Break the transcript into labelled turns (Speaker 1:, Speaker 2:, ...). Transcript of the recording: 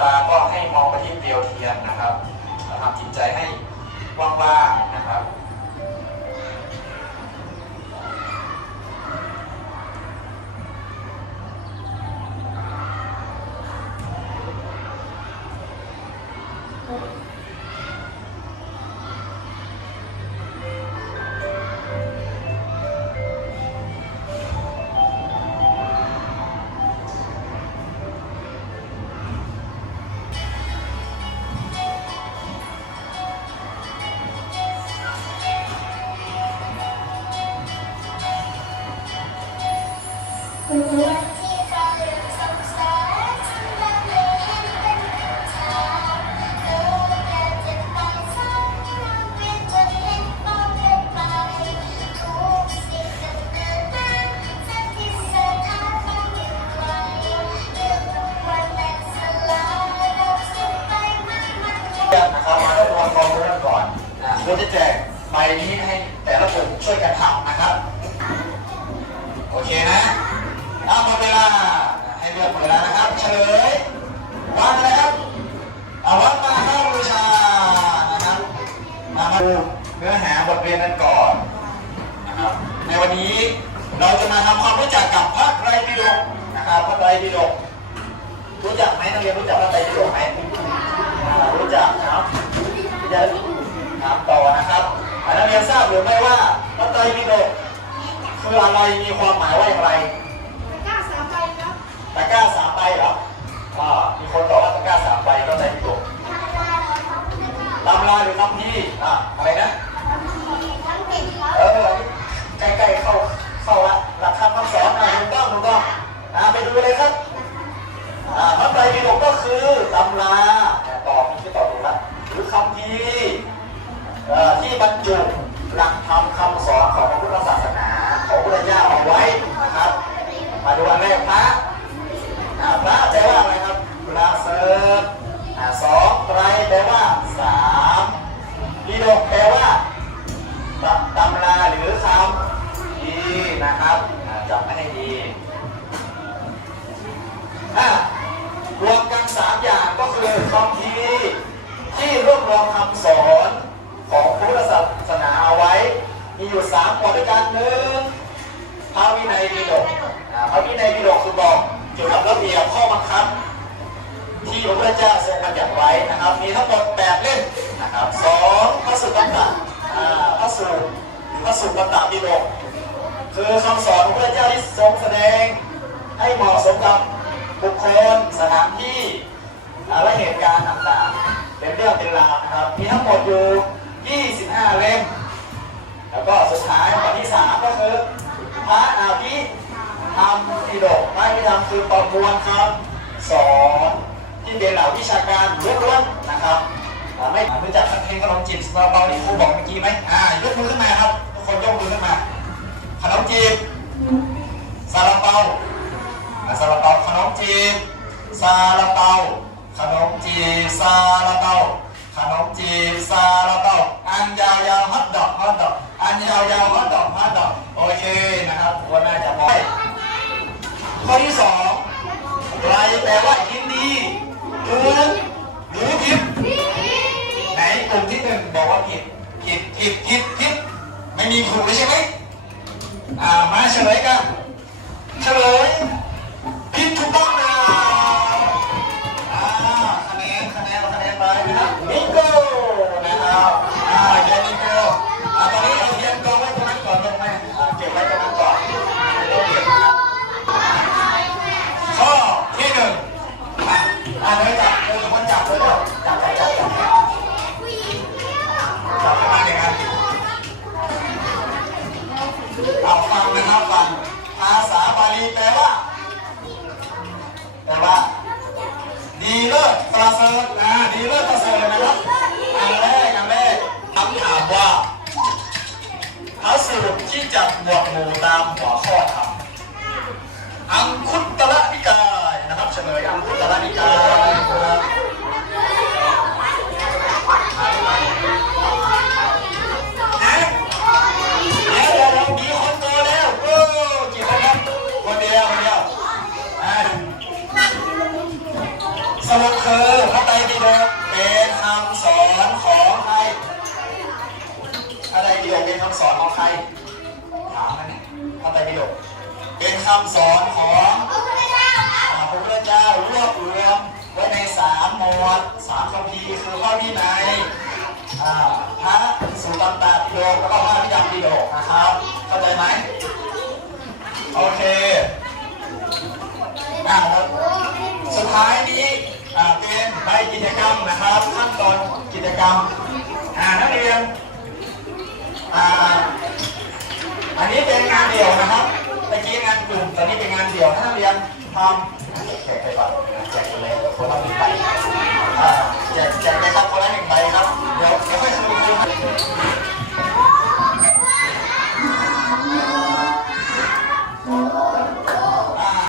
Speaker 1: ตา
Speaker 2: ก็ให้มองไปที่เปลวเทียนนะครับทำจิตใจให้ว่างๆนะ
Speaker 1: ครับ Thank you. นะเราจะแจกใบนี้ให้แต่ละกลุ่มช่วยกันทำนะครับ โอเคนะเอาหมดเวลาให้เลือกหมดเวลานะครับ เฉลยวันอะครับเอาวันมาเข้าบูชานะครับมามาดูเนื้อหาบทเรียนกันก่อนนะครับในวันนี้เราจะมาทำความรู้จักกับพระไตรปิฎกนะครับพระไตรปิฎกรู้จักไหมนักเรียนรู้จักพระไตรปิฎกไหมรู้จักครับจะ ถามต่อนะครับอ่านักเรียนทราบหรือไม่ว่าพระไตรปิฎกคืออะไรมีความหมายว่าอย่างไร
Speaker 2: กล้าสาไปครับ
Speaker 1: ตะกร้าสามใบเหรออ่ามีคนตอบว่าตะกร้าสามใบก็
Speaker 2: นะครับ
Speaker 1: อ่าจำไม่ให้ดีรวมกันสามอย่างก็คือคำพีร์ที่รวบรวมคำสอนของพุทธศาสนาเอาไว้ มีอยู่สามบทด้วยกันหนึ่งพระวินัยปิฎกอ่าพระวินัยปิฎกคือบอกเกี่ยวกับระเบียบข้อบังคับ ที่พระพุทธเจ้าทรงบัญญัติไว้นะครับ มีทั้งหมดแปดเล่มนะครับสองพระสุตตันตะพระสูตรพระสุตตันตปิฎก คือคำสอนของพระเจ้าที่ทรงแสดงให้เหมาะสมกับบุคคลสถานที่และเหตุการณ์ต่างๆเป็นเรื่องเป็นราวนะครับ มีทั้งหมดอยู่ 25 เล่ม แล้วก็สุดท้ายข้อที่สามก็คือพระอาภิธรรมปิฎกพระอภิธรรมคือประมวลคำสอนที่เป็นเหล่าวิชาการล้วนๆนะครับไม่รู้จักเพลงขนมจีบซาลาเปาที่ครูบอกเมื่อกี้ไหมอ่ายกมือขึ้นมาครับ ซาลาเปาอันยาวๆฮอตดอกฮอตดอกอันยาวๆฮอตดอกฮอตดอกโอเคนะครับวันน่าจะพอข้อที่สองไรแปลว่ายินดีหรือหรือผิดไหนกลุ่มที่หนึ่งบอกว่าผิดผิดผิดผิดผิดไม่มีถูกเลยใช่ไหมอ่ามาเฉลยกันเฉลย ฟังนะครับฟังภาษาบาลีแปลว่า แปลว่า ดีเลิศประเสริฐนะดีเลิศประเสริฐนะครับ สรุปคือพระไตรปิฎกเป็นคำสอนของใครพระไตรปิฎกเป็นคำสอนของใครถามมันพระไตรปิฎกเป็นคำสอนของ
Speaker 2: พระพุทธเจ้าร
Speaker 1: วบรวมไว้ในสามหมวดสามคำพีคือข้อที่ไหนพระสุตตันตปิฎกแล้วก็พระพิธรรปิฎกนะครับ เข้าใจไหมโอเคนะคบสุดท้ายนี้ อ่าเป็นกิจกรรมนะครับขั้นตอนกิจกรรมอ่านักเรียนอ่าอันนี้เป็นงานเดี่ยวนะครับตะกี้งานกลุ่มตอนนี้เป็นงานเดี่ยวนักเรียนทำแจกไปก่อนแจกไปเลยคนละหนึ่งใบอ่าแจกแจกไปครับคนละหนึ่งใบครับเดี๋ยวเดี๋ยวค่อยสรุปดูครับ